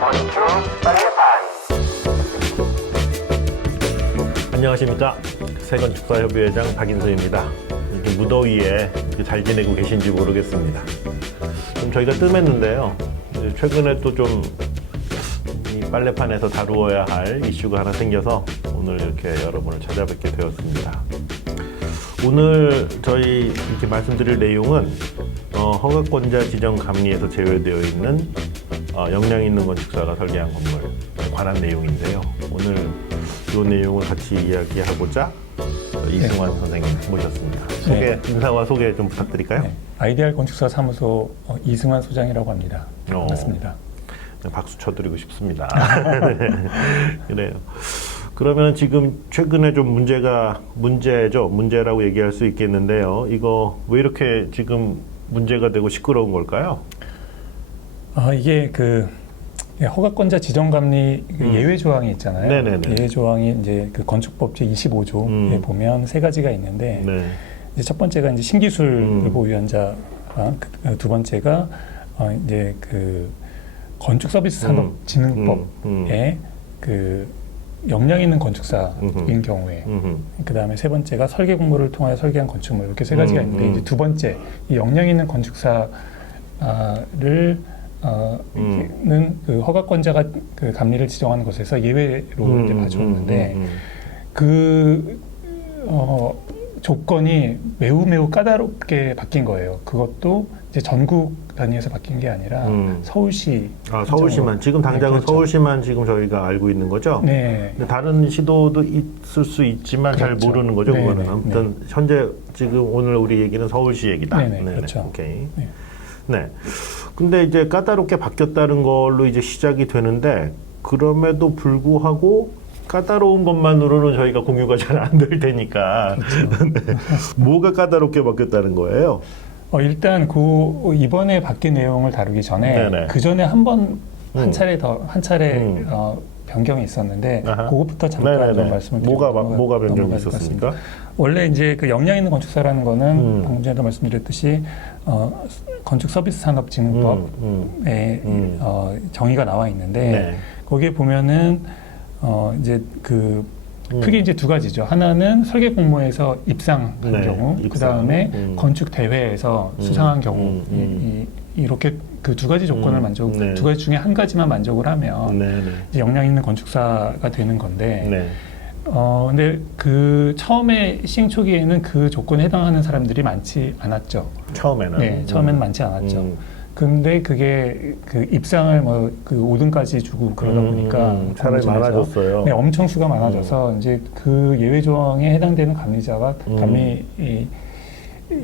건축 빨래판. 안녕하십니까. 새건축사협의회장 박인수입니다. 요즘 무더위에 잘 지내고 계신지 모르겠습니다. 좀 저희가 뜸했는데요. 최근에 또 좀 이 빨래판에서 다루어야 할 이슈가 하나 생겨서 오늘 이렇게 여러분을 찾아뵙게 되었습니다. 오늘 저희 이렇게 말씀드릴 내용은 허가권자 지정 감리에서 제외되어 있는 역량 있는 건축사가 설계한 건물에 관한 내용인데요. 오늘 이 내용을 같이 이야기하고자 이승환 선생님 모셨습니다. 인사와 소개 좀 부탁드릴까요? 네. 아이디알 건축사 사무소 이승환 소장이라고 합니다. 반갑습니다. 박수 쳐드리고 싶습니다. 네, 그래요. 그러면 지금 최근에 좀 문제라고 얘기할 수 있겠는데요. 이거 왜 이렇게 지금 문제가 되고 시끄러운 걸까요? 이게 허가권자 지정감리 예외 조항이 있잖아요. 네네네. 예외 조항이 이제 그 건축법 제 25조에 보면 세 가지가 있는데, 네. 이제 첫 번째가 이제 신기술 보유연자, 두 번째가 이제 그 건축서비스산업진흥법에 그 역량 있는 건축사인 경우에, 그 다음에 세 번째가 설계 공모를 통하여 설계한 건축물, 이렇게 세 가지가 있는데, 이제 두 번째, 이 역량 있는 건축사를 는 그 허가권자가 그 감리를 지정하는 것에서 예외로 이제 봐주었는데, 조건이 매우 까다롭게 바뀐 거예요. 그것도 이제 전국 단위에서 바뀐 게 아니라 서울시. 서울시만. 지금 당장은 그렇죠. 서울시만 지금 저희가 알고 있는 거죠? 네. 근데 다른 시도도 있을 수 있지만 그렇죠. 잘 모르는 거죠, 네, 그거는. 네, 아무튼 현재 지금 오늘 우리 얘기는 서울시 얘기다. 네네, 그렇죠. 오케이. 네. 네. 근데 이제 까다롭게 바뀌었다는 걸로 이제 시작이 되는데, 그럼에도 불구하고 까다로운 것만으로는 저희가 공유가 잘 안 될 테니까. 그렇죠. 네. 뭐가 까다롭게 바뀌었다는 거예요? 일단 이번에 바뀐 내용을 다루기 전에, 네네. 그 전에 한 차례 변경이 있었는데, 아하. 그것부터 잠깐 좀 말씀을 드리고 뭐가 변경이 넘어갈 것 있었습니까? 같습니다. 원래 이제 그 역량 있는 건축사라는 거는 방금 전에도 말씀드렸듯이 건축서비스산업진흥법에 정의가 나와 있는데, 네. 거기에 보면은 이제 크게 이제 두 가지죠. 하나는 설계 공모에서 입상한 네, 경우, 그 다음에 건축 대회에서 수상한 경우, 이렇게 그 두 가지 조건을 네. 두 가지 중에 한 가지만 만족을 하면 네. 이제 역량 있는 건축사가 되는 건데, 네. 근데 처음에 시행 초기에는 그 조건에 해당하는 사람들이 많지 않았죠. 처음에는. 네, 처음에는 많지 않았죠. 근데 그게 그 입상을 그 5등까지 주고 그러다 보니까 사람이 많아졌어요. 네, 엄청 수가 많아져서 이제 그 예외 조항에 해당되는 감리자가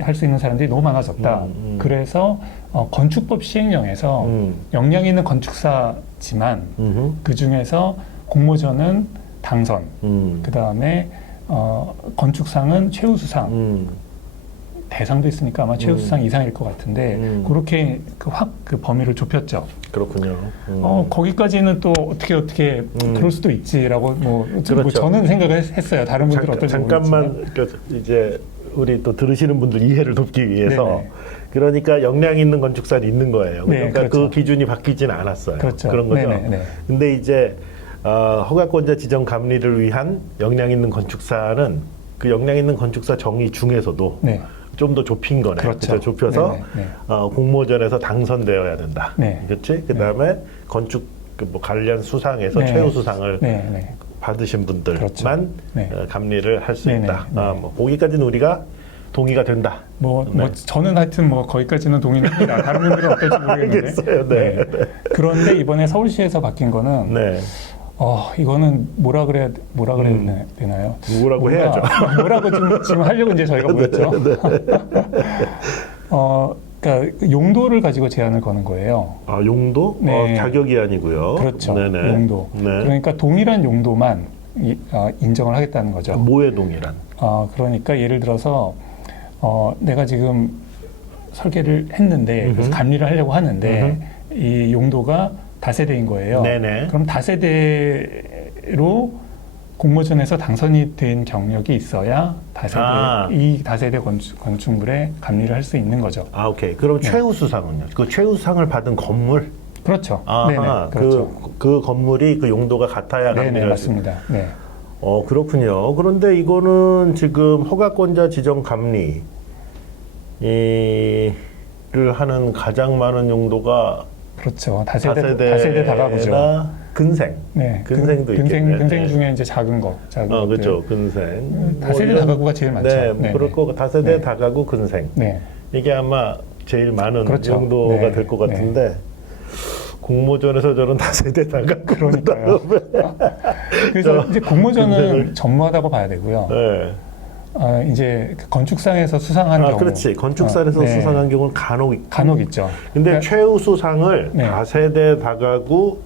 할 수 있는 사람들이 너무 많아졌다. 그래서 건축법 시행령에서 역량 있는 건축사지만 그 중에서 공모전은 당선, 그 다음에 건축상은 최우수상, 대상도 있으니까 아마 최우수상 이상일 것 같은데, 그렇게 그 범위를 좁혔죠. 그렇군요. 거기까지는 또 어떻게 그럴 수도 있지라고 그렇죠. 저는 생각을 했어요. 다른 분들은 어떨지 잠깐만 이제 우리 또 들으시는 분들 이해를 돕기 위해서, 네네. 그러니까 역량 있는 건축사는 있는 거예요. 네, 그러니까 그렇죠. 그 기준이 바뀌지는 않았어요. 그렇죠. 그런 거죠. 네네. 근데 이제 허가권자 지정 감리를 위한 역량 있는 건축사는 그 역량 있는 건축사 정의 중에서도 네. 좀 더 좁힌 거네. 그렇죠. 좁혀서 네네. 공모전에서 당선되어야 된다. 네. 그렇지? 그 다음에 건축 관련 수상에서 네. 최우수상을 네. 받으신 분들만 그렇죠. 네. 감리를 할 수 네네. 있다. 네. 거기까지는 우리가 동의가 된다. 저는 하여튼 거기까지는 동의합니다. 다른 분들은 어떨지 모르겠는데. 알겠어요. 네. 그런데 이번에 서울시에서 바뀐 거는, 네. 이거는 뭐라 그래야 되나요? 뭐라고 해야죠. 뭐라고 지금 하려고 이제 저희가 모였죠. 그러니까 용도를 가지고 제한을 거는 거예요. 용도? 네. 자격이 아니고요. 그렇죠. 네네. 용도. 네. 그러니까 동일한 용도만 인정을 하겠다는 거죠. 뭐의 동일한? 그러니까 예를 들어서 내가 지금 설계를 했는데, 그래서 감리를 하려고 하는데, 이 용도가 다세대인 거예요. 네네. 그럼 다세대로 공모전에서 당선이 된 경력이 있어야 이 다세대 건축물에 감리를 할 수 있는 거죠. 오케이. 그럼 네. 최우수상은요? 그 최우수상을 받은 건물? 그렇죠. 아하, 네네. 그렇죠. 그 건물이 그 용도가 같아야 네, 감리를 할 수 있는. 맞습니다. 네. 그렇군요. 그런데 이거는 지금 허가권자 지정 감리 를 하는 가장 많은 용도가 그렇죠. 다세대 다가구죠. 근생. 네. 근생도 있겠네요. 근생 중에 이제 작은 것들. 그렇죠. 근생. 다세대 다가구가 제일 많죠. 네, 네, 그럴 네. 거 다세대 네. 다가구 근생. 네. 이게 아마 제일 많은 그렇죠. 용도가 네. 될 것 같은데 공모전에서 저런 다세대 다가구 그러니까요. 그래서 이제 공모전은 근생을- 전무하다고 봐야 되고요. 네. 이제 그 건축상에서 수상한 경우. 그렇지. 건축사에서 네. 수상한 경우는 간혹 있고. 간혹 있죠. 근데 그러니까- 최우수상을 네. 다세대 다가구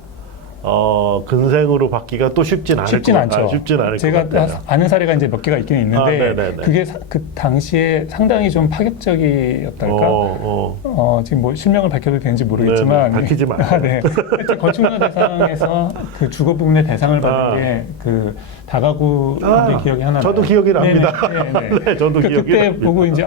근생으로 받기가 또 쉽진 않을 쉽진 않죠. 쉽진 않을 제가 것 같아요. 아는 사례가 이제 몇 개가 있긴 있는데 네네네. 그게 그 당시에 상당히 좀 파격적이었달까. 지금 뭐 실명을 밝혀도 되는지 모르겠지만 네, 밝히지 마세요. 네. 하여튼 건축문화 대상에서 그 주거 부분의 대상을 받은 게 그 다가구 기억이 하나. 저도 기억이 납니다. 네, 저도 그러니까 기억이 그때 납니다. 보고 이제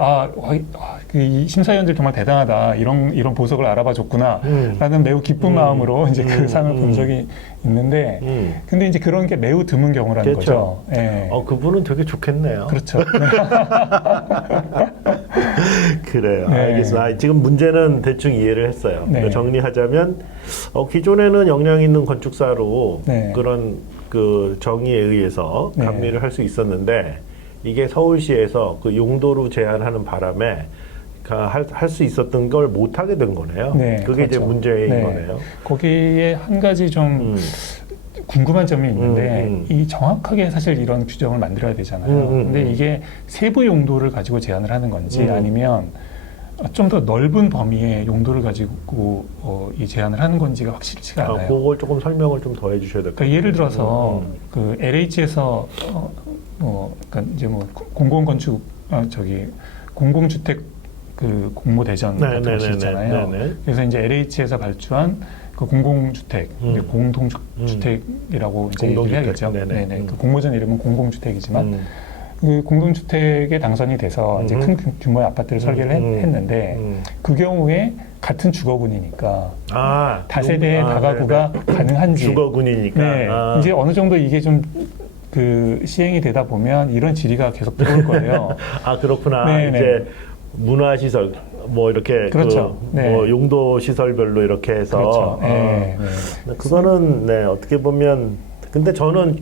이 심사위원들 정말 대단하다. 이런 보석을 알아봐 줬구나라는 매우 기쁜 마음으로 이제 그 상을 본 적이 있는데, 근데 이제 그런 게 매우 드문 경우라는 그렇죠. 거죠. 예. 그분은 되게 좋겠네요. 그렇죠. 그래요. 네. 알겠습니다. 지금 문제는 대충 이해를 했어요. 네. 그러니까 정리하자면 기존에는 역량 있는 건축사로 네. 그런 그 정의에 의해서 네. 감리를 할 수 있었는데 이게 서울시에서 그 용도로 제한하는 바람에 할 수 있었던 걸 못하게 된 거네요. 네, 그게 그렇죠. 이제 문제인 네. 거네요. 거기에 한 가지 좀 궁금한 점이 있는데 이 정확하게 사실 이런 규정을 만들어야 되잖아요. 근데 이게 세부 용도를 가지고 제한을 하는 건지 아니면 좀 더 넓은 범위의 용도를 가지고 이 제한을 하는 건지가 확실치가 않아요. 그걸 조금 설명을 좀 더 해주셔야 될 것 같아요. 그러니까 예를 들어서 그 LH에서 그러니까 이제 뭐 공공건축 공공주택 그 공모대전 같은 것이 있잖아요. 그래서 이제 LH에서 발주한 그 공공주택, 이제 공동주택이라고 이제 얘기를 해야겠죠. 네네. 그 공모전 이름은 공공주택이지만 그 공동주택에 당선이 돼서 이제 큰 규모의 아파트를 설계를 했는데 그 경우에 같은 주거군이니까 다세대 다가구가 가능한지 주거군이니까 네, 이제 어느 정도 이게 좀 그 시행이 되다 보면 이런 질의가 계속 들어올 거예요. 그렇구나. 네네. 이제 문화시설 뭐 이렇게 그렇죠. 뭐 용도 시설별로 이렇게 해서 그렇죠. 네. 그거는 어떻게 보면 근데 저는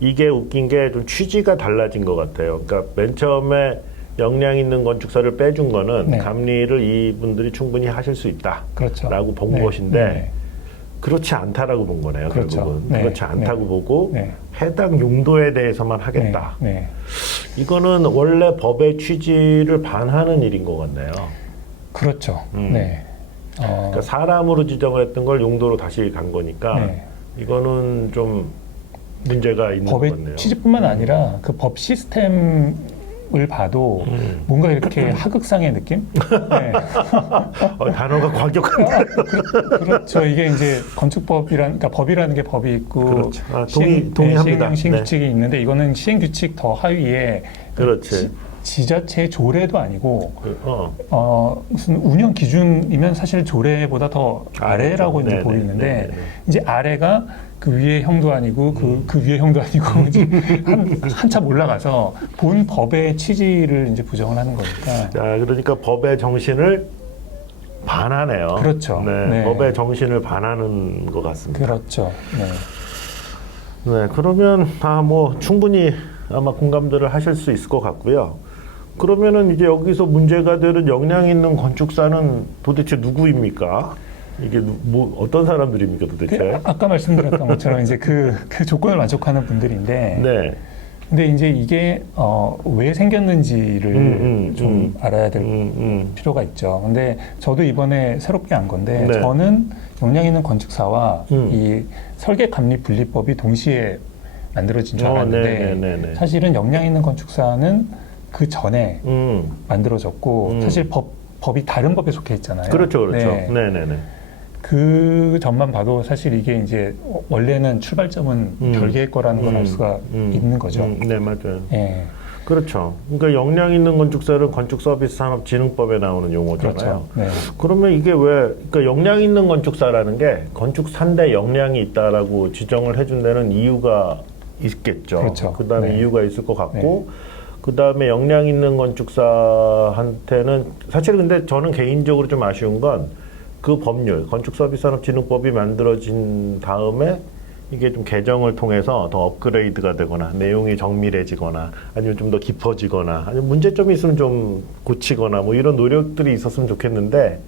이게 웃긴 게 좀 취지가 달라진 것 같아요. 그러니까 맨 처음에 역량 있는 건축사를 빼준 거는 감리를 이분들이 충분히 하실 수 있다라고 그렇죠. 본 것인데 그렇지 않다라고 본 거네요. 그렇죠. 결국은 그렇지 않다고 보고 해당 용도에 대해서만 하겠다. 이거는 원래 법의 취지를 반하는 일인 것 같네요. 그렇죠. 그러니까 사람으로 지정을 했던 걸 용도로 다시 간 거니까 이거는 좀 문제가 있는 것 같네요. 법의 취지뿐만 아니라 그 법 시스템을 봐도 뭔가 이렇게 하극상의 느낌? 단어가 과격한데. 그렇죠. 이게 이제 그러니까 법이라는 게 법이 있고 그렇죠. 동의합니다. 시행규칙이 있는데 이거는 시행규칙 더 하위에 그렇지. 지자체 조례도 아니고 무슨 운영 기준이면 사실 조례보다 더 아래라고 이제 보이는데 이제 아래가 그 위의 형도 아니고 그 위의 형도 아니고 이제 한참 올라가서 본 법의 취지를 이제 부정을 하는 거니까. 자, 그러니까 법의 정신을 반하네요. 그렇죠. 법의 정신을 반하는 것 같습니다. 그렇죠. 그러면 뭐 충분히 아마 공감들을 하실 수 있을 것 같고요. 그러면은 이제 여기서 문제가 되는 역량 있는 건축사는 도대체 누구입니까? 이게 뭐 어떤 사람들입니까 도대체? 아까 말씀드렸던 것처럼 이제 그 조건을 만족하는 분들인데, 근데 이제 이게 왜 생겼는지를 좀 알아야 될 필요가 있죠. 근데 저도 이번에 새롭게 안 건데 저는 역량 있는 건축사와 이 설계 감리 분리법이 동시에 만들어진 줄 알았는데 사실은 역량 있는 건축사는 그 전에 만들어졌고 사실 법이 다른 법에 속해 있잖아요. 그렇죠. 그 점만 봐도 사실 이게 이제 원래는 출발점은 별개의 거라는 걸 알 수가 있는 거죠. 네, 맞아요. 그렇죠. 그러니까 역량 있는 건축사는 건축서비스산업진흥법에 나오는 용어잖아요. 그렇죠. 네. 그러면 이게 왜, 그러니까 역량 있는 건축사라는 게 건축사인데 역량이 있다라고 지정을 해준 데는 이유가 있겠죠. 그렇죠. 그다음에 네. 이유가 있을 것 같고, 그다음에 역량 있는 건축사한테는 사실 근데 저는 개인적으로 좀 아쉬운 건 그 법률, 건축서비스산업진흥법이 만들어진 다음에 이게 좀 개정을 통해서 더 업그레이드가 되거나 내용이 정밀해지거나 아니면 좀 더 깊어지거나 아니면 문제점이 있으면 좀 고치거나 뭐 이런 노력들이 있었으면 좋겠는데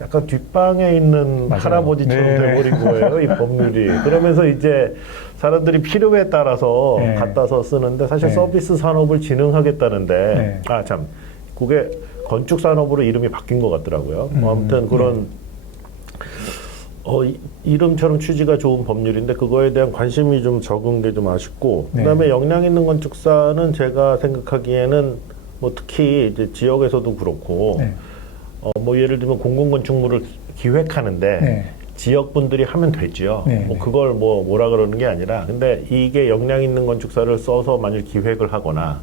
약간 뒷방에 있는 맞아요. 할아버지처럼 네. 돼버린 거예요, 이 법률이. 그러면서 이제 사람들이 필요에 따라서 네. 갖다서 쓰는데 사실 네. 서비스 산업을 진흥하겠다는데 네. 아 참 그게 건축 산업으로 이름이 바뀐 것 같더라고요. 뭐 아무튼 그런 이름처럼 취지가 좋은 법률인데 그거에 대한 관심이 좀 적은 게 좀 아쉽고 네. 그다음에 역량 있는 건축사는 제가 생각하기에는 뭐 특히 이제 지역에서도 그렇고 네. 뭐 예를 들면 공공건축물을 기획하는데 네. 지역 분들이 하면 되지요. 네. 뭐 그걸 뭐라 그러는 게 아니라 근데 이게 역량 있는 건축사를 써서 만일 기획을 하거나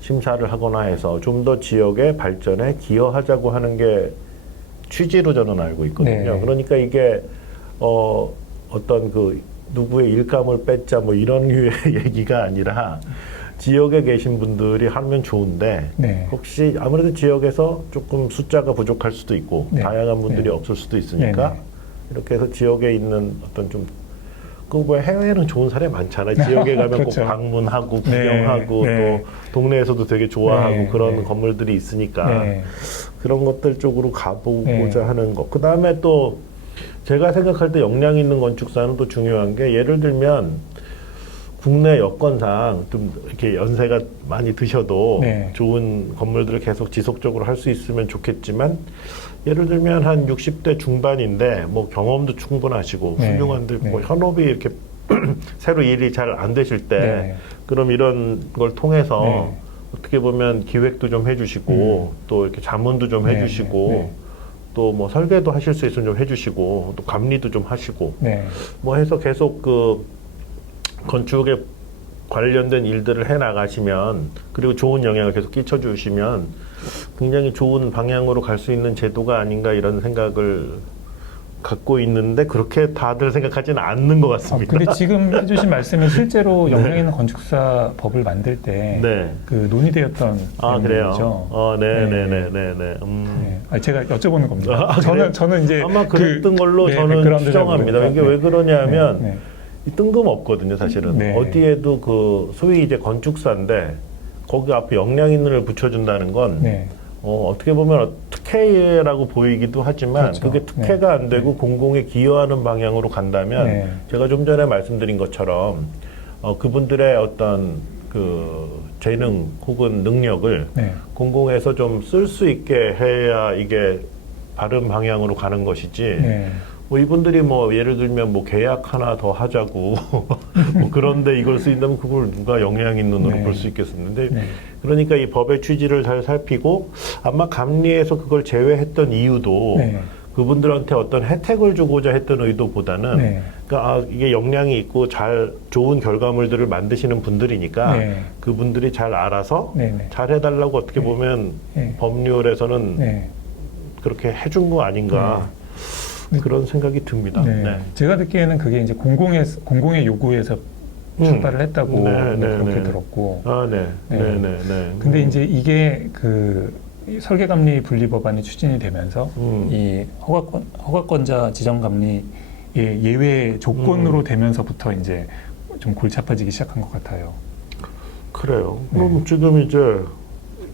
심사를 하거나 해서 좀 더 지역의 발전에 기여하자고 하는 게 취지로 저는 알고 있거든요. 네. 그러니까 이게 어떤 그 누구의 일감을 뺏자 뭐 이런 류의 얘기가 아니라 지역에 계신 분들이 하면 좋은데 네. 혹시 아무래도 지역에서 조금 숫자가 부족할 수도 있고 네. 다양한 분들이 네. 없을 수도 있으니까 네. 이렇게 해서 지역에 있는 어떤 좀 그 왜 해외에는 좋은 사례 많잖아요. 지역에 가면 그렇죠. 꼭 방문하고 네. 구경하고 네. 또 동네에서도 되게 좋아하고 네. 그런 네. 건물들이 있으니까 네. 그런 것들 쪽으로 가보고자 네. 하는 것. 그 다음에 또 제가 생각할 때 역량 있는 건축사는 또 중요한 게 예를 들면 국내 여건상 좀 이렇게 연세가 많이 드셔도 네. 좋은 건물들을 계속 지속적으로 할 수 있으면 좋겠지만 예를 들면 한 60대 중반인데 뭐 경험도 충분하시고 네. 훌륭한데 뭐 네. 현업이 이렇게 새로 일이 잘 안 되실 때 네. 그럼 이런 걸 통해서 네. 어떻게 보면 기획도 좀 해주시고 또 이렇게 자문도 좀 네. 해주시고 네. 또 뭐 설계도 하실 수 있으면 좀 해주시고 또 감리도 좀 하시고 네. 뭐 해서 계속 그 건축에 관련된 일들을 해 나가시면 그리고 좋은 영향을 계속 끼쳐주시면 굉장히 좋은 방향으로 갈 수 있는 제도가 아닌가 이런 생각을 갖고 있는데 그렇게 다들 생각하지는 않는 것 같습니다. 근데 지금 해주신 말씀이 실제로 역량 있는 건축사 법을 만들 때 네. 그 논의되었던 아 그래요. 내용이죠. 네네네네네. 네. 아니, 제가 여쭤보는 겁니다. 아, 그래요? 저는 이제 아마 그랬던 걸로 네, 저는 백그라운드 잘 추정합니다. 모르니까. 이게 왜 그러냐면 네. 이 뜬금없거든요, 사실은. 네. 어디에도 그 소위 이제 건축사인데 거기 앞에 역량 있는을 붙여준다는 건 네. 어떻게 보면 특혜라고 보이기도 하지만 그렇죠. 그게 특혜가 안 되고 공공에 기여하는 방향으로 간다면 네. 제가 좀 전에 말씀드린 것처럼 그분들의 어떤 그 재능 혹은 능력을 네. 공공에서 좀 쓸 수 있게 해야 이게 바른 방향으로 가는 것이지. 네. 뭐 이분들이 뭐 예를 들면 뭐 계약 하나 더 하자고 뭐 그런데 이걸 쓰인다면 그걸 누가 영향 있는 눈으로 네. 볼 수 있겠었는데 네. 그러니까 이 법의 취지를 잘 살피고 아마 감리에서 그걸 제외했던 이유도 네. 그분들한테 어떤 혜택을 주고자 했던 의도보다는 네. 그러니까 이게 역량이 있고 잘 좋은 결과물들을 만드시는 분들이니까 네. 그분들이 잘 알아서 네. 네. 잘 해달라고 어떻게 보면 네. 법률에서는 네. 그렇게 해준 거 아닌가 그런 생각이 듭니다. 네. 네. 제가 듣기에는 그게 이제 공공의 요구에서 출발을 했다고 그렇게 들었고. 아, 네. 네. 네, 네, 네. 근데 이제 이게 그 설계감리 분리법안이 추진이 되면서 이 허가권자 지정감리의 예외 조건으로 되면서부터 이제 좀 골치 아파지기 시작한 것 같아요. 그래요. 그럼 지금 이제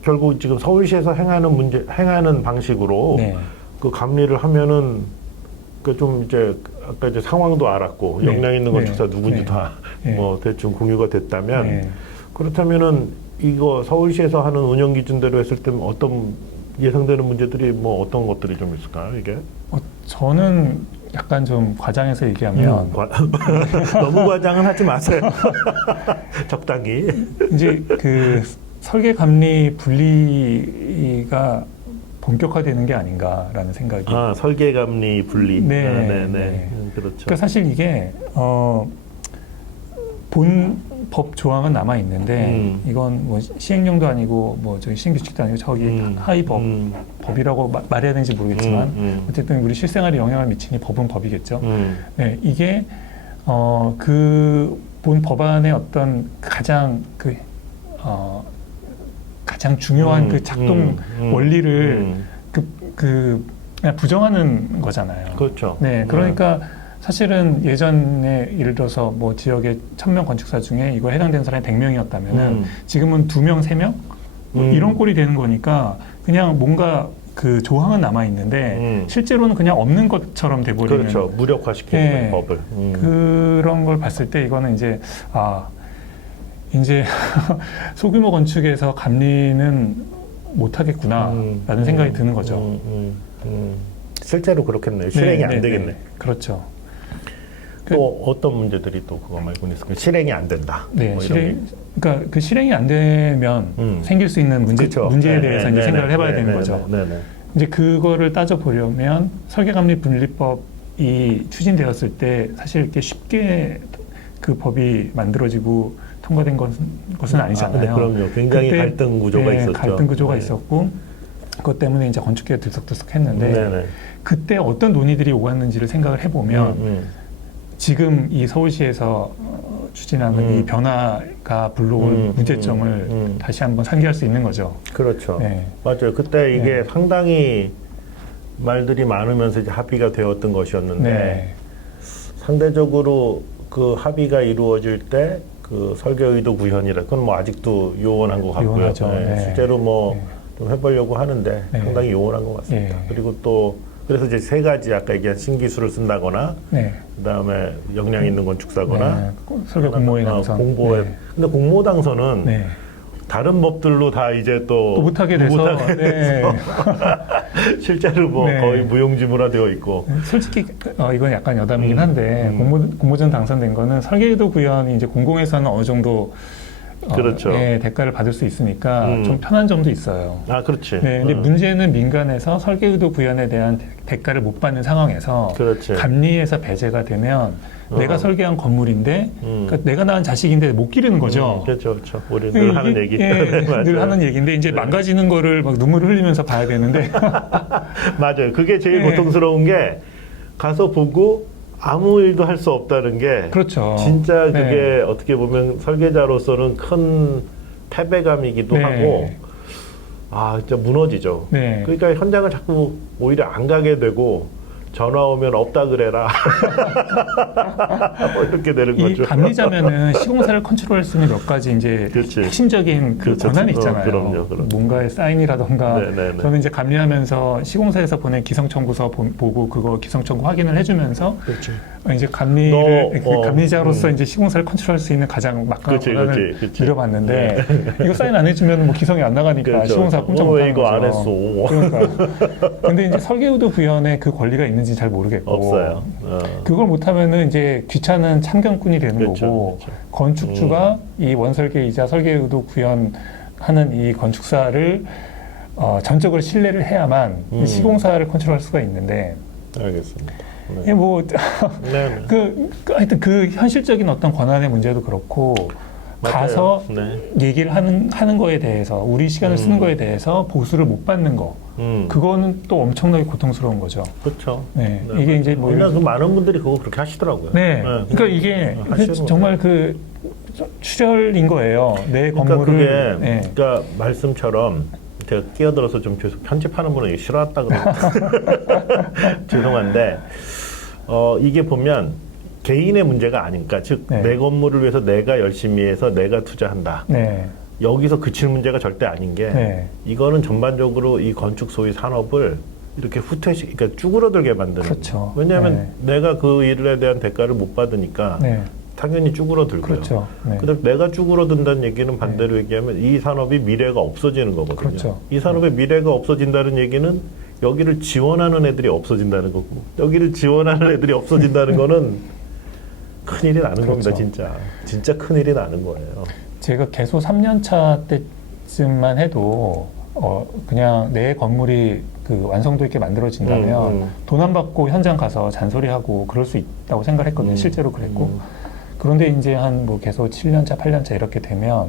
결국 지금 서울시에서 행하는 방식으로 네. 그 감리를 하면은 그 좀 이제 아까 이제 상황도 알았고 네. 역량 있는 건축사 네. 누군지 네. 다 네. 뭐 대충 공유가 됐다면 네. 그렇다면은 이거 서울시에서 하는 운영 기준대로 했을 때 어떤 예상되는 문제들이 뭐 어떤 것들이 좀 있을까요, 이게? 저는 약간 좀 과장해서 얘기하면 너무 과장은 하지 마세요. 적당히. 이제 그 설계감리 분리가 본격화되는 게 아닌가라는 생각이. 아, 설계감리 분리. 네, 네, 네. 네. 그렇죠. 그러니까 사실 이게 법 조항은 남아 있는데 이건 뭐 시행령도 아니고 뭐 저기 신규칙도 아니고 저기 하위 법이라고 말해야 되는지 모르겠지만 어쨌든 우리 실생활에 영향을 미치니 법은 법이겠죠. 네, 이게 그 본 법안의 어떤 가장 가장 중요한 그 작동 원리를 그냥 부정하는 거잖아요. 그렇죠. 네, 그러니까 사실은 예전에 예를 들어서 뭐 지역의 1000명 건축사 중에 이거 해당되는 사람이 100명이었다면은 지금은 2명, 3명 뭐 이런 꼴이 되는 거니까 그냥 뭔가 그 조항은 남아 있는데 실제로는 그냥 없는 것처럼 돼버리는. 그렇죠. 무력화시키는 네, 법을. 그런 걸 봤을 때 이거는 이제 이제 소규모 건축에서 감리는 못하겠구나라는 생각이 드는 거죠. 실제로 그렇겠네요. 실행이 안 되겠네. 그렇죠. 또 어떤 문제들이 또 그거 말고는 있을까요? 실행이 안 된다. 네, 뭐 그러니까 그 실행이 안 되면 생길 수 있는 문제에 대해서 이제 생각을 해봐야 되는 거죠. 이제 그거를 따져보려면 설계감리분리법이 추진되었을 때 사실 이렇게 쉽게 그 법이 만들어지고 통과된 것은 아니잖아요. 네, 그럼요. 굉장히 그때, 갈등 구조가 있었죠. 갈등 구조가 있었고 그것 때문에 이제 건축계가 들썩들썩했는데 그때 어떤 논의들이 오갔는지를 생각을 해보면 지금 이 서울시에서 추진하는 이 변화가 불러올 문제점을 다시 한번 상기할 수 있는 거죠. 그렇죠. 네. 맞아요. 그때 이게 상당히 말들이 많으면서 이제 합의가 되었던 것이었는데 상대적으로 그 합의가 이루어질 때 그 설계 의도 구현이라 그건 뭐 아직도 요원한 것 같고요. 요원하죠. 실제로 뭐 좀 해보려고 하는데 상당히 요원한 것 같습니다. 그리고 또 그래서 이제 세 가지 아까 얘기한 신기술을 쓴다거나 그다음에 역량 있는 건축사거나 설계 공모의 당선. 공모에 근데 공모 당선은 다른 법들로 다 이제 또 못하게 돼서 실제로 뭐 거의 무용지물화되어 있고 솔직히 이건 약간 여담이긴 한데 공모전 당선된 거는 설계도 구현이 이제 공공에서는 어느 정도 그렇죠. 대가를 받을 수 있으니까 좀 편한 점도 있어요. 그렇지. 근데 문제는 민간에서 설계의도 구현에 대한 대가를 못 받는 상황에서 감리에서 배제가 되면 내가 설계한 건물인데 그러니까 내가 낳은 자식인데 못 기르는 거죠. 그렇죠. 우리 늘 하는 얘기. 늘 하는 얘기인데 이제 망가지는 거를 막 눈물을 흘리면서 봐야 되는데 맞아요. 그게 제일 고통스러운 게 가서 보고 아무 일도 할 수 없다는 게 그렇죠. 진짜 그게 어떻게 보면 설계자로서는 큰 패배감이기도 하고 진짜 무너지죠. 그러니까 현장을 자꾸 오히려 안 가게 되고 전화 오면 없다 그래라. 뭐 이렇게 되는 거죠. 이 감리자면은 시공사를 컨트롤할 수 있는 몇 가지 이제 핵심적인 그 권한이 있잖아요. 그럼요. 뭔가의 사인이라던가. 저는 이제 감리하면서 시공사에서 보낸 기성청구서 보고 그거 기성청구 확인을 해주면서 이제 감리자로서 이제 시공사를 컨트롤할 수 있는 가장 막강한 권한을 누려봤는데 이거 사인 안 해주면 뭐 기성이 안 나가니까 시공사 꼼짝 못하는 거죠. 왜 이거 안 했어? 그러니까. 근데 이제 설계의도 구현에 그 권리가 있는지 잘 모르겠고 없어요. 그걸 못하면은 이제 귀찮은 참견꾼이 되는 거고 건축주가 이 원설계이자 설계의도 구현하는 이 건축사를 전적으로 신뢰를 해야만 이 시공사를 컨트롤할 수가 있는데. 알겠습니다. 뭐 하여튼 그 현실적인 어떤 권한의 문제도 그렇고 가서 얘기를 하는 거에 대해서 우리 시간을 쓰는 거에 대해서 보수를 못 받는 거 그거는 또 엄청나게 고통스러운 거죠. 그렇죠. 이게 이제 뭐 많은 분들이 그거 그렇게 하시더라고요. 그러니까 이게 정말 그 출혈인 거예요. 내 건물을. 그러니까 말씀처럼 제가 끼어들어서 좀 편집하는 분은 싫어했다 그러고 죄송한데 이게 보면 개인의 문제가 아니니까 즉 내 건물을 위해서 내가 열심히 해서 내가 투자한다. 여기서 그칠 문제가 절대 아닌 게 이거는 전반적으로 이 건축 소위 산업을 이렇게 그러니까 쭈그러들게 만드는. 왜냐하면 내가 그 일에 대한 대가를 못 받으니까 당연히 쭈그러들고요. 그다음 내가 쭈그러든다는 얘기는 반대로 얘기하면 이 산업이 미래가 없어지는 거거든요. 이 산업의 미래가 없어진다는 얘기는 여기를 지원하는 애들이 없어진다는 거고 여기를 지원하는 애들이 없어진다는 거는 큰일이 나는 겁니다. 진짜 큰일이 나는 거예요. 제가 개소 3년 차 때쯤만 해도 그냥 내 건물이 그 완성도 있게 만들어진다면 돈 안 받고 현장 가서 잔소리하고 그럴 수 있다고 생각했거든요. 실제로 그랬고 그런데 이제 한 뭐 계속 7년차, 8년차 이렇게 되면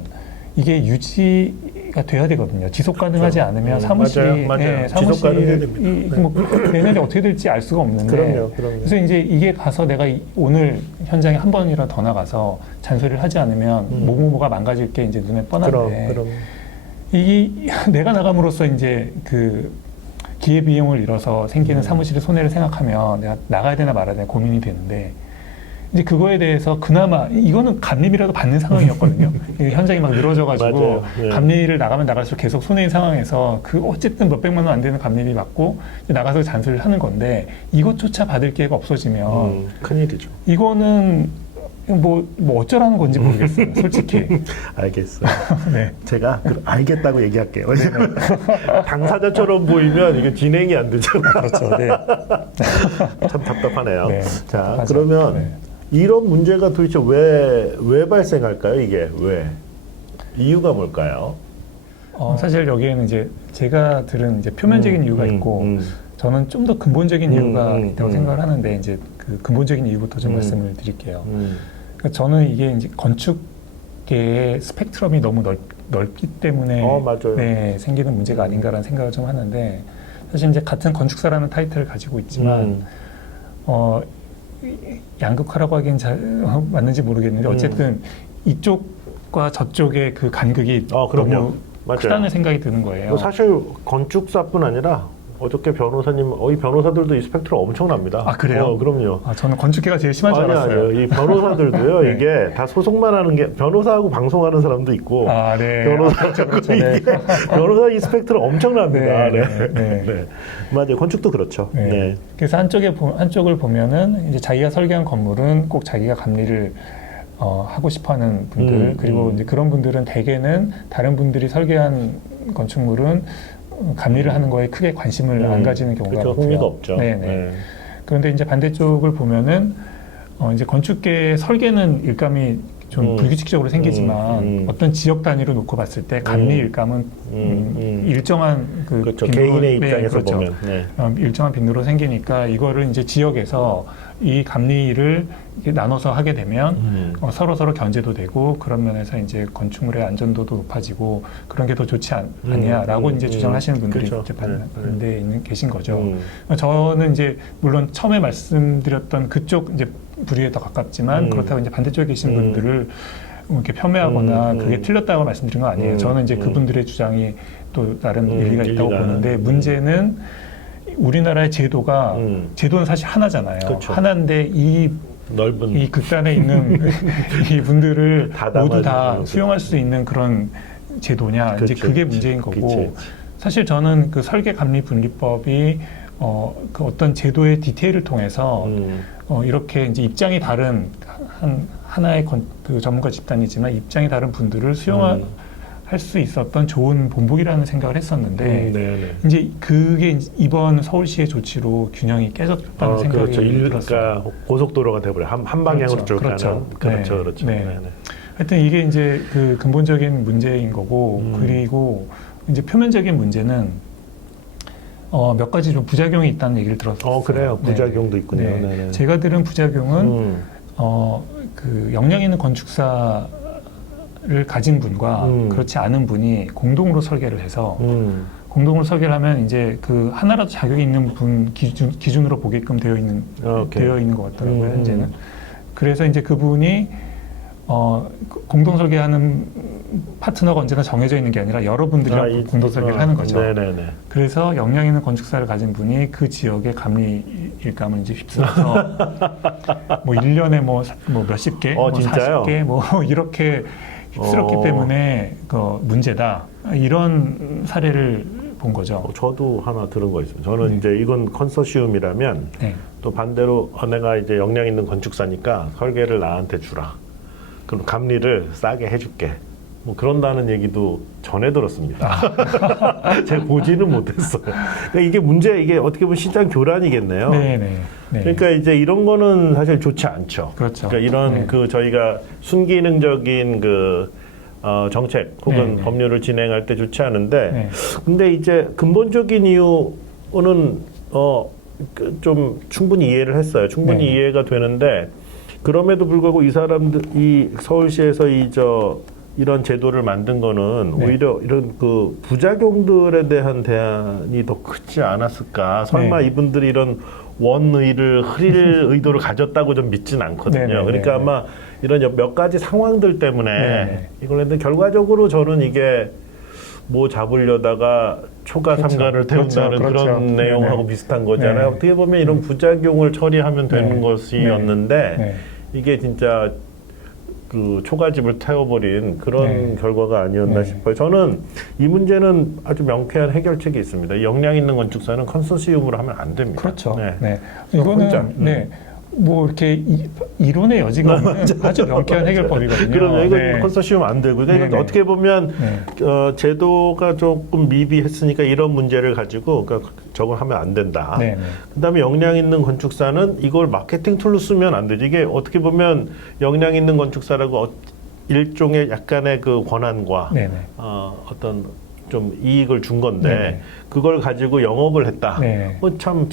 이게 유지가 돼야 되거든요. 지속 가능하지 않으면 사무실이 맞아요. 지속 가능해야 됩니다. 뭐 내년에 어떻게 될지 알 수가 없는데 그럼요. 그래서 이제 이게 가서 내가 오늘 현장에 한 번이라도 더 나가서 잔소리를 하지 않으면 뭐가 망가질 게 이제 눈에 뻔한데 그럼. 이 내가 나감으로써 이제 그 기회 비용을 잃어서 생기는 사무실의 손해를 생각하면 내가 나가야 되나 말아야 되나 고민이 되는데 이제 그거에 대해서 그나마 이거는 감리비라도 받는 상황이었거든요. 현장이 막 늘어져가지고 맞아요. 네. 감리를 나가면 나갈수록 계속 손해인 상황에서 그 어쨌든 몇백만 원 안 되는 감리비 받고 나가서 잔소리를 하는 건데 이것조차 받을 기회가 없어지면 큰일이죠. 이거는 뭐 어쩌라는 건지 모르겠어요. 솔직히. 알겠어요. 네. 제가 알겠다고 얘기할게요. 왜냐면 당사자처럼 보이면 이게 진행이 안 되잖아요. 그렇죠. 네. 참 답답하네요. 네, 자, 답답하죠. 그러면 네. 이런 문제가 도대체 왜 발생할까요? 이게 왜? 이유가 뭘까요? 사실 여기에는 이제 제가 들은 이제 표면적인 이유가 있고 저는 좀 더 근본적인 이유가 있다고 생각을 하는데 이제 그 근본적인 이유부터 좀 말씀을 드릴게요. 그러니까 저는 이게 이제 건축계의 스펙트럼이 너무 넓기 때문에 맞아요. 네, 생기는 문제가 아닌가라는 생각을 좀 하는데 사실 이제 같은 건축사라는 타이틀을 가지고 있지만 양극화라고 하기엔 잘 맞는지 모르겠는데 어쨌든 이쪽과 저쪽의 그 간극이 그럼요. 너무 맞아요. 크다는 생각이 드는 거예요. 사실 건축사뿐 아니라 어저께 변호사님, 이 변호사들도 이 스펙트럼 엄청납니다. 아, 그래요? 그럼요. 저는 건축계가 제일 심한 줄 알았어요. 아니요. 이 변호사들도요, 네. 이게 다 소송만 하는 게, 변호사하고 방송하는 사람도 있고, 네. 변호사하고 그렇죠. 네. 변호사 이 스펙트럼 엄청납니다. 네. 맞아요. 건축도 그렇죠. 네. 네. 그래서 한쪽을 보면은 이제 자기가 설계한 건물은 꼭 자기가 감리를 하고 싶어하는 분들 그리고 이제 그런 분들은 대개는 다른 분들이 설계한 건축물은 감리를 하는 거에 크게 관심을 안 가지는 경우가 그렇죠. 많고요. 흥미가 없죠. 네. 그런데 이제 반대쪽을 보면은 이제 건축계의 설계는 일감이 좀 불규칙적으로 생기지만 어떤 지역 단위로 놓고 봤을 때 감리 일감은 일정한 그 그렇죠. 빈도로, 개인의 입장에서 그렇죠. 보면. 네. 일정한 빈도로 생기니까 이거를 이제 지역에서 이 감리를 이렇게 나눠서 하게 되면 서로 견제도 되고 그런 면에서 이제 건축물의 안전도도 높아지고 그런 게 더 좋지 않냐라고 이제 주장하시는 분들이 그렇죠. 이제 반대에 계신 거죠. 저는 이제 물론 처음에 말씀드렸던 그쪽 이제 부류에 더 가깝지만 그렇다고 이제 반대쪽에 계신 분들을 이렇게 폄훼하거나 그게 틀렸다고 말씀드린 건 아니에요. 저는 이제 그분들의 주장이 또 나름 일리가 있다고 보는데 문제는 우리나라의 제도는 사실 하나잖아요. 그렇죠. 하나인데 이 극단에 있는 이 분들을 모두 다 수용할 수 있는 그런 제도냐 이제 그게 문제인 거고 사실 저는 그 설계 감리 분리법이 그 어떤 제도의 디테일을 통해서 이렇게 이제 입장이 다른 하나의 그 전문가 집단이지만 입장이 다른 분들을 수용할 수 있었던 좋은 본보기라는 생각을 했었는데 이제 그게 이번 서울시의 조치로 균형이 깨졌다는 생각이 들었어요. 그러니까 고속도로가 돼버려 한 방향으로 쭉 가는. 그렇죠. 하여튼 이게 이제 그 근본적인 문제인 거고 그리고 이제 표면적인 문제는 몇 가지 좀 부작용이 있다는 얘기를 들었어요. 그래요. 부작용도 있군요. 네. 제가 들은 부작용은 그 역량 있는 건축사를 가진 분과 그렇지 않은 분이 공동으로 설계를 해서 공동으로 설계를 하면 이제 그 하나라도 자격이 있는 분 기준으로 보게끔 되어 있는 것 같더라고요. 현재는. 그래서 이제 그분이 공동 설계하는 파트너가 언제나 정해져 있는 게 아니라 여러분들이랑 공동 설계를 하는 거죠. 그래서 역량 있는 건축사를 가진 분이 그 지역의 감리 일감을 이제 휩쓸어서 뭐 1년에 뭐 몇십 개, 뭐 40개 뭐 이렇게 휩쓸었기 때문에 그 문제다. 이런 사례를 본 거죠. 저도 하나 들은 거 있어요. 저는 이제 이건 컨소시엄이라면 또 반대로 내가 이제 역량 있는 건축사니까 설계를 나한테 주라. 그럼 감리를 싸게 해줄게. 뭐 그런다는 얘기도 전해 들었습니다. 제가 보지는 못했어요. 그러니까 이게 이게 어떻게 보면 시장 교란이겠네요. 그러니까 이제 이런 거는 사실 좋지 않죠. 그렇죠. 그러니까 이런 그 저희가 순기능적인 그 정책 혹은 법률을 진행할 때 좋지 않은데, 근데 이제 근본적인 이유는 좀 충분히 이해를 했어요. 충분히 이해가 되는데. 그럼에도 불구하고 이 사람들, 이 서울시에서 이런 제도를 만든 거는 네. 오히려 이런 그 부작용들에 대한 대안이 더 크지 않았을까. 설마 네. 이분들이 이런 원의를 흐릴 의도를 가졌다고 좀 믿진 않거든요. 네, 네, 그러니까 네, 아마 이런 몇 가지 상황들 때문에 네. 이걸 했는데 결과적으로 저는 이게 뭐 잡으려다가 초과 그렇죠. 삼가를 태운다는 그렇죠. 그런 그렇죠. 내용하고 네네. 비슷한 거잖아요. 네. 어떻게 보면 이런 부작용을 처리하면 되는 네. 것이었는데 네. 이게 진짜 그 초가집을 태워버린 그런 네. 결과가 아니었나 네. 싶어요. 저는 이 문제는 아주 명쾌한 해결책이 있습니다. 이 역량 있는 건축사는 컨소시움으로 하면 안 됩니다. 그렇죠. 네. 네. 혼자. 이거는 네. 뭐 이렇게 이론의 여지가 없는 아주 명쾌한 해결법이거든요. 그러면 이거 네. 컨소시움 안 되고 그러니까 네네. 어떻게 보면 네. 제도가 조금 미비했으니까 이런 문제를 가지고 그러니까 저걸 하면 안 된다. 네. 네. 그다음에 역량 있는 건축사는 이걸 마케팅 툴로 쓰면 안 되지. 이게 어떻게 보면 역량 있는 건축사라고 일종의 약간의 그 권한과 네. 네. 어떤 좀 이익을 준 건데 네네. 그걸 가지고 영업을 했다. 네. 참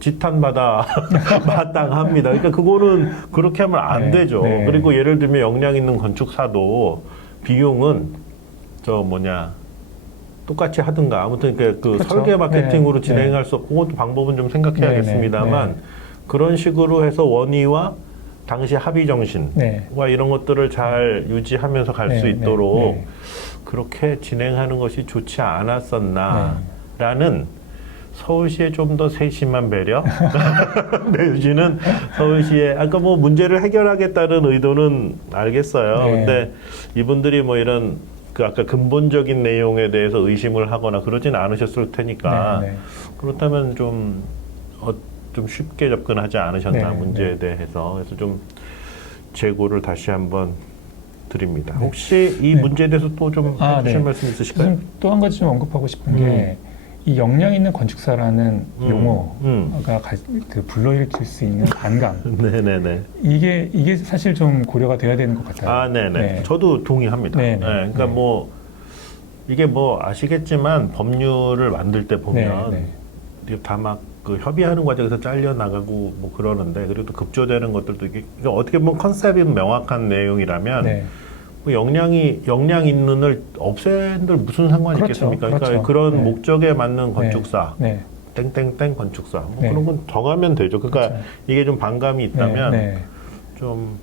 지탄받아 마땅합니다. 그러니까 그거는 그렇게 하면 안 네. 되죠. 네. 그리고 예를 들면 역량 있는 건축사도 비용은 똑같이 하든가 아무튼 그 그렇죠. 설계 마케팅으로 네. 진행할 수 없고 그것도 방법은 좀 생각해야겠습니다만 네. 네. 그런 식으로 해서 원의와 당시 합의 정신과 네. 이런 것들을 잘 유지하면서 갈 수 네. 있도록 네. 그렇게 진행하는 것이 좋지 않았었나라는 서울시의 좀 더 세심한 배려 내지는 서울시의 아까 뭐 문제를 해결하겠다는 의도는 알겠어요. 네. 근데 이분들이 뭐 이런 그 아까 근본적인 내용에 대해서 의심을 하거나 그러진 않으셨을 테니까 네. 네. 그렇다면 좀 쉽게 접근하지 않으셨나 네. 문제에 대해서 그래서 좀 재고를 다시 한번 드립니다. 혹시 이 네. 문제에 대해서 또 좀 해주실 네. 말씀 있으실까요? 또 한 가지 좀 언급하고 싶은 게 이 역량 있는 건축사라는 용어가 불러일으킬 수 있는 반감. 네네네. 이게 사실 좀 고려가 돼야 되는 것 같아요. 아, 네네. 네. 저도 동의합니다. 네네. 네, 그러니까 네. 뭐 이게 뭐 아시겠지만 법률을 만들 때 보면 네. 이게 다 막 그 협의하는 과정에서 잘려 나가고 뭐 그러는데 그리고 또 급조되는 것들도 이게 그러니까 어떻게 보면 컨셉이 명확한 내용이라면. 네. 뭐 역량 있는을 없앤들 무슨 상관이 그렇죠. 있겠습니까? 그러니까 그렇죠. 그런 네. 목적에 맞는 건축사, 네. 땡땡땡 건축사, 뭐 네. 그런 건 정하면 되죠. 그러니까 그렇죠. 이게 좀 반감이 있다면 네. 좀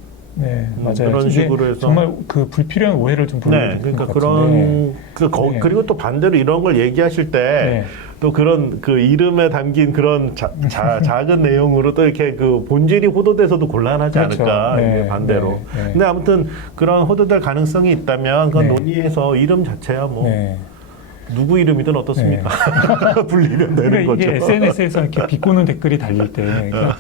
맞아요. 그런 이게 식으로 해서 정말 그 불필요한 오해를 좀 불러일으키는 네, 그러니까 것 그런 같은데. 네. 그리고 또 반대로 이런 걸 얘기하실 때 또 그런 그 이름에 담긴 그런 작은 내용으로 또 이렇게 그 본질이 호도돼서도 곤란하지 그렇죠. 않을까 네. 이게 반대로. 네. 네. 근데 아무튼 그런 호도될 가능성이 있다면 그건 네. 논의해서 이름 자체야 뭐 네. 누구 이름이든 어떻습니까? 불리면 되는 그러니까 거죠. 이게 SNS에서 이렇게 비꼬는 댓글이 달릴 때 그러니까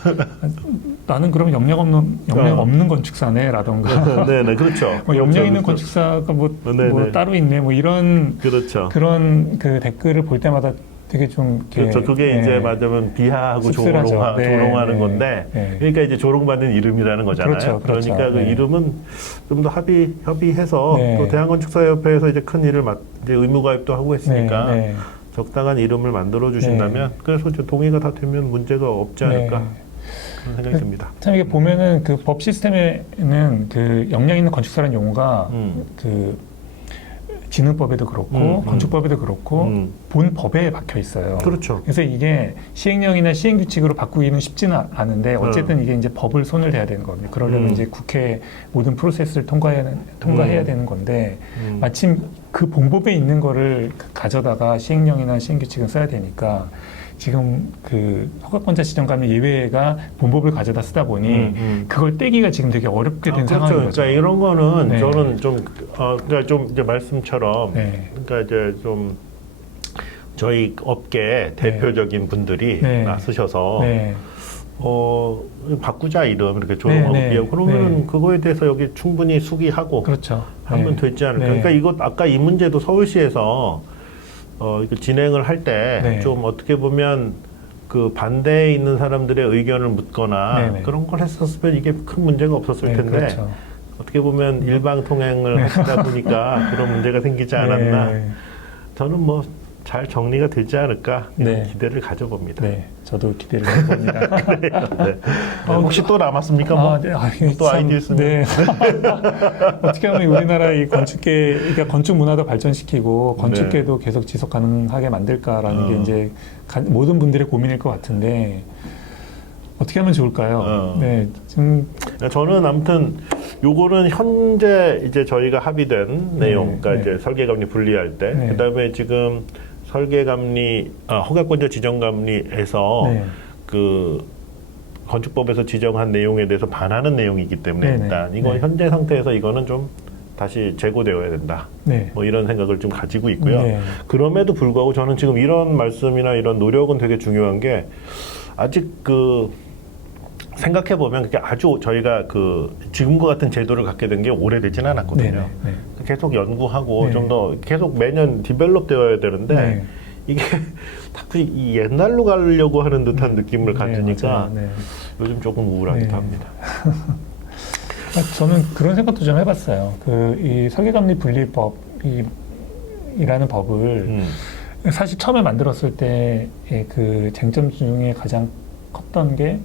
나는 그럼 역량 없는 건축사네라던가 네네 그렇죠. 뭐 역량 그렇죠, 있는 그렇죠. 건축사가 뭐 네네. 따로 있네 뭐 이런 그렇죠. 그런 그 댓글을 볼 때마다 되게 좀 이렇게, 그렇죠. 그게 네. 이제 맞으면 비하하고 씁쓸하죠. 조롱하는 네. 건데, 네. 그러니까 이제 조롱받는 이름이라는 거잖아요. 그렇죠. 그렇죠. 그러니까 그 네. 이름은 좀 더 협의해서 네. 또 대한건축사협회에서 이제 큰 일을 이제 의무가입도 하고 했으니까 네. 네. 적당한 이름을 만들어 주신다면 그래서 이제 동의가 다 되면 문제가 없지 않을까 네. 그런 생각이 듭니다. 참 이게 보면은 그 법 시스템에는 그 역량 있는 건축사라는 용어가 그 진흥법에도 그렇고 건축법에도 그렇고 본 법에 박혀 있어요. 그렇죠. 그래서 이게 시행령이나 시행규칙으로 바꾸기는 쉽지는 않은데 어쨌든 이게 이제 법을 손을 대야 되는 겁니다. 그러려면 이제 국회 모든 프로세스를 통과해야 되는 건데 마침 그 본법에 있는 거를 가져다가 시행령이나 시행규칙은 써야 되니까 지금 그 허가권자 지정가는 예외가 본법을 가져다 쓰다 보니 그걸 떼기가 지금 되게 어렵게 된 상황인 거죠. 그러니까 이런 거는 네. 저는 좀 그러니까 좀 이제 말씀처럼 네. 그러니까 이제 좀 저희 업계 대표적인 분들이 네. 나서셔서 네. 바꾸자 이름 이렇게 조롱하고 네, 네. 비하고 그러면 네. 그거에 대해서 여기 충분히 수기하고 그렇죠. 하면 네. 되지 않을까. 네. 그러니까 이것 아까 이 문제도 서울시에서 이거 진행을 할 때 네. 좀 어떻게 보면 그 반대에 있는 사람들의 의견을 묻거나 네, 네. 그런 걸 했었으면 이게 큰 문제가 없었을 네, 텐데 그렇죠. 어떻게 보면 일방통행을 하시다 보니까 그런 문제가 생기지 않았나. 네. 저는 뭐 잘 정리가 되지 않을까 네. 기대를 가져봅니다. 네, 저도 기대를 해봅니다. 네. 혹시 또 남았습니까? 뭐? 네. 또 아이디어 있으면. 네. 어떻게 하면 우리나라 이 건축계, 그러니까 건축 문화도 발전시키고 건축계도 계속 지속 가능하게 만들까라는 게 이제 모든 분들의 고민일 것 같은데 어떻게 하면 좋을까요? 네, 지금 저는 아무튼 요거는 현재 이제 저희가 합의된 내용, 그러니까 이제 설계감리 분리할 때, 그다음에 지금 설계감리, 허가권자 지정감리에서 그 건축법에서 지정한 내용에 대해서 반하는 내용이기 때문에 일단 이건 현재 상태에서 이거는 좀 다시 재고되어야 된다. 뭐 이런 생각을 좀 가지고 있고요. 그럼에도 불구하고 저는 지금 이런 말씀이나 이런 노력은 되게 중요한 게 아직 그 생각해 보면 그게 아주 저희가 그 지금과 같은 제도를 갖게 된 게 오래되진 않았거든요. 계속 연구하고 좀 더 계속 매년 디벨롭 되어야 되는데 이게 자꾸 이 옛날로 가려고 하는 듯한 느낌을 가지니까 요즘 조금 우울하기도 합니다. 저는 그런 생각도 좀 해봤어요. 이 설계감리 분리법이라는 법을 사실 처음에 만들었을 때의 그 쟁점 중에 가장 컸던 게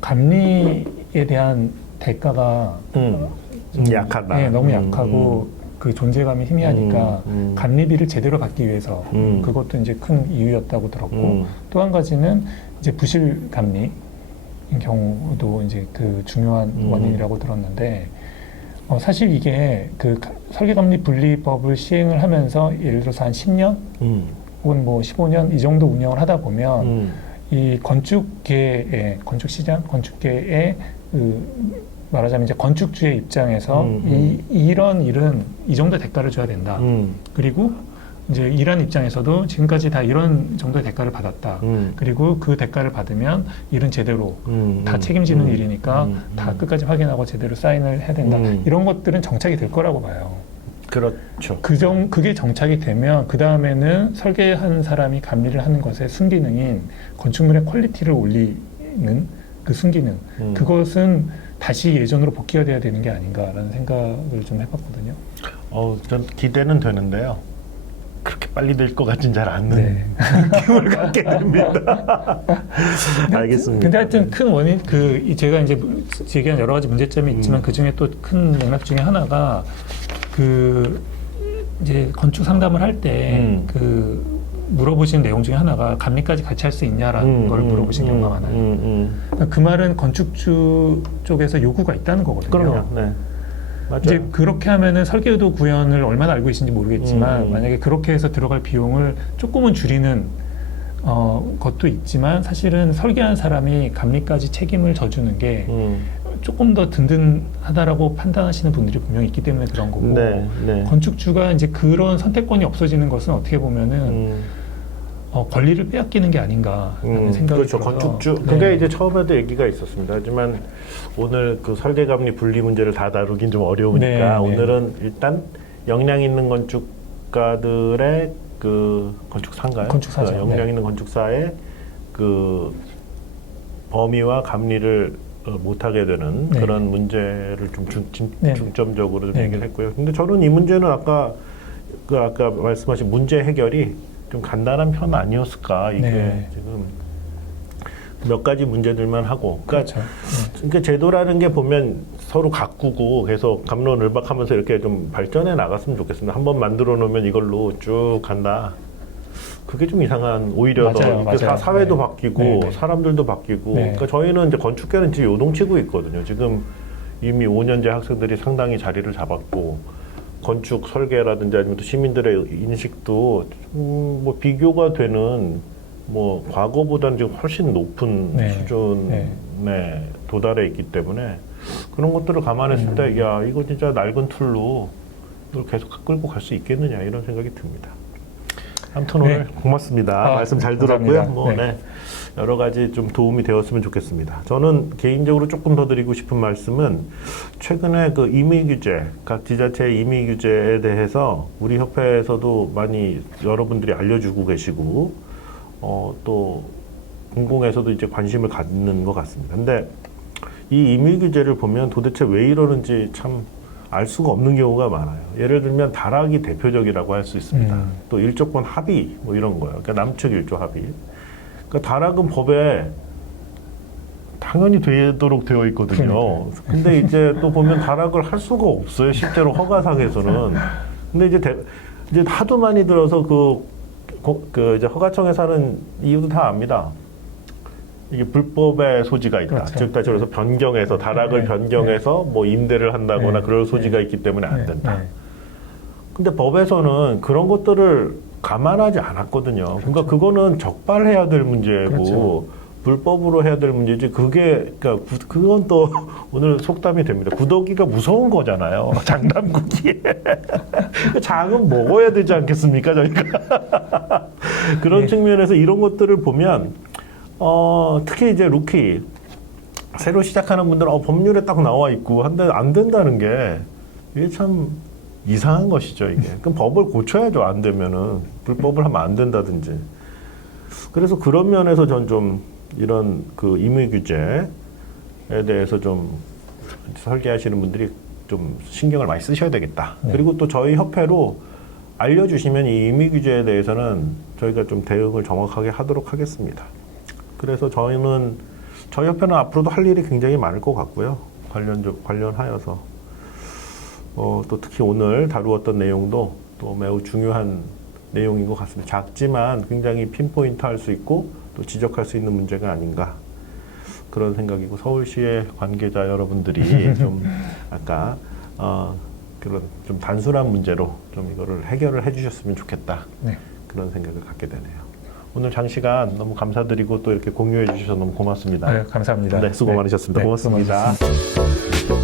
감리에 대한 대가가 약하다. 네, 너무 약하고 그 존재감이 희미하니까 감리비를 제대로 받기 위해서 그것도 이제 큰 이유였다고 들었고 또 한 가지는 이제 부실 감리인 경우도 이제 그 중요한 원인이라고 들었는데 사실 이게 그 설계감리 분리법을 시행을 하면서 예를 들어서 한 10년 혹은 뭐 15년 이 정도 운영을 하다 보면 이 건축계의 건축시장, 건축계의 말하자면 이제 건축주의 입장에서 이런 일은 이 정도 대가를 줘야 된다. 그리고 이제 일한 입장에서도 지금까지 다 이런 정도의 대가를 받았다. 그리고 그 대가를 받으면 일은 제대로 다 책임지는 일이니까 다 끝까지 확인하고 제대로 사인을 해야 된다. 이런 것들은 정착이 될 거라고 봐요. 그렇죠. 그게 정착이 되면 그 다음에는 설계한 사람이 감리를 하는 것의 순기능인 건축물의 퀄리티를 올리는 그 순기능, 그것은 다시 예전으로 복귀가 돼야 되는 게 아닌가라는 생각을 좀 해봤거든요. 전 기대는 되는데요. 그렇게 빨리 될 것 같진 잘 않는 느낌을 갖게 됩니다. 알겠습니다. 근데 하여튼 큰 원인, 제가 이제 제기한 여러 가지 문제점이 있지만 그 중에 또 큰 맥락 중에 하나가 이제 건축 상담을 할 때 물어보신 내용 중에 하나가 감리까지 같이 할 수 있냐라는 걸 물어보신 경우가 많아요. 그 말은 건축주 쪽에서 요구가 있다는 거거든요. 그럼요. 네. 맞아요. 이제 그렇게 하면은 설계도 구현을 얼마나 알고 계신지 모르겠지만 만약에 그렇게 해서 들어갈 비용을 조금은 줄이는 것도 있지만 사실은 설계한 사람이 감리까지 책임을 져주는 게 조금 더 든든하다라고 판단하시는 분들이 분명히 있기 때문에 그런 거고 건축주가 이제 그런 선택권이 없어지는 것은 어떻게 보면은 권리를 빼앗기는 게 아닌가라는 생각이 그렇죠. 들어서 건축주 그게 이제 처음에도 얘기가 있었습니다. 하지만 오늘 그 설계감리 분리 문제를 다 다루긴 좀 어려우니까 오늘은 일단 역량 있는 건축가들의 그 건축사인가요? 건축사죠. 역량 있는 건축사의 그 범위와 감리를 못하게 되는 그런 문제를 좀 중점적으로 좀 얘기를 했고요. 근데 저는 이 문제는 아까 말씀하신 문제 해결이 좀 간단한 편 아니었을까. 이게 지금 몇 가지 문제들만 하고. 그러니까 제도라는 게 보면 서로 가꾸고 계속 갑론을박하면서 이렇게 좀 발전해 나갔으면 좋겠습니다. 한번 만들어 놓으면 이걸로 쭉 간다. 그게 좀 이상한, 오히려 맞아요. 사회도 바뀌고 사람들도 바뀌고. 그러니까 저희는 이제 건축계는 지금 요동치고 있거든요. 지금 이미 5년제 학생들이 상당히 자리를 잡았고, 건축 설계라든지 아니면 또 시민들의 인식도 뭐 비교가 되는 뭐 과거보다는 지금 훨씬 높은 수준에 도달해 있기 때문에 그런 것들을 감안했을 때, 야, 이거 진짜 낡은 툴로 이걸 계속 끌고 갈 수 있겠느냐 이런 생각이 듭니다. 아무튼 오늘 고맙습니다. 말씀 잘 들었고요. 여러 가지 좀 도움이 되었으면 좋겠습니다. 저는 개인적으로 조금 더 드리고 싶은 말씀은 최근에 그 임의 규제, 각 지자체의 임의 규제에 대해서 우리 협회에서도 많이 여러분들이 알려주고 계시고 또 공공에서도 이제 관심을 갖는 것 같습니다. 근데 이 임의 규제를 보면 도대체 왜 이러는지 참 알 수가 없는 경우가 많아요. 예를 들면 다락이 대표적이라고 할 수 있습니다. 또 일조권 합의 뭐 이런 거예요. 그러니까 남측 일조 합의. 그러니까 다락은 법에 당연히 되도록 되어 있거든요. 근데 이제 또 보면 다락을 할 수가 없어요. 실제로 허가상에서는. 근데 이제 하도 많이 들어서 이제 허가청에서 하는 이유도 다 압니다. 이게 불법의 소지가 있다. 그렇죠. 즉, 다시 말해서 변경해서, 다락을 변경해서 뭐 임대를 한다거나 그럴 소지가 있기 때문에 안 된다. 근데 법에서는 그런 것들을 감안하지 않았거든요. 그러니까 그거는 적발해야 될 문제고, 그렇죠. 불법으로 해야 될 문제지, 그러니까 그건 또 오늘 속담이 됩니다. 구더기가 무서운 거잖아요. 장담구기에. 장은 먹어야 되지 않겠습니까, 저희가. 그런 측면에서 이런 것들을 보면, 특히 이제 루키, 새로 시작하는 분들은 법률에 딱 나와 있고, 한데 안 된다는 게, 이게 참 이상한 것이죠, 이게. 그럼 법을 고쳐야죠, 안 되면은. 불법을 하면 안 된다든지. 그래서 그런 면에서 전 좀 이런 그 임의 규제에 대해서 좀 설계하시는 분들이 좀 신경을 많이 쓰셔야 되겠다. 그리고 또 저희 협회로 알려주시면 이 임의 규제에 대해서는 저희가 좀 대응을 정확하게 하도록 하겠습니다. 그래서 저희 협회는 앞으로도 할 일이 굉장히 많을 것 같고요. 관련하여서. 또 특히 오늘 다루었던 내용도 또 매우 중요한 내용인 것 같습니다. 작지만 굉장히 핀포인트 할 수 있고 또 지적할 수 있는 문제가 아닌가 그런 생각이고, 서울시의 관계자 여러분들이 좀 아까 그런 좀 단순한 문제로 좀 이거를 해결을 해주셨으면 좋겠다. 그런 생각을 갖게 되네요. 오늘 장시간 너무 감사드리고 또 이렇게 공유해 주셔서 너무 고맙습니다. 감사합니다. 네, 수고 많으셨습니다. 고맙습니다. 고맙습니다.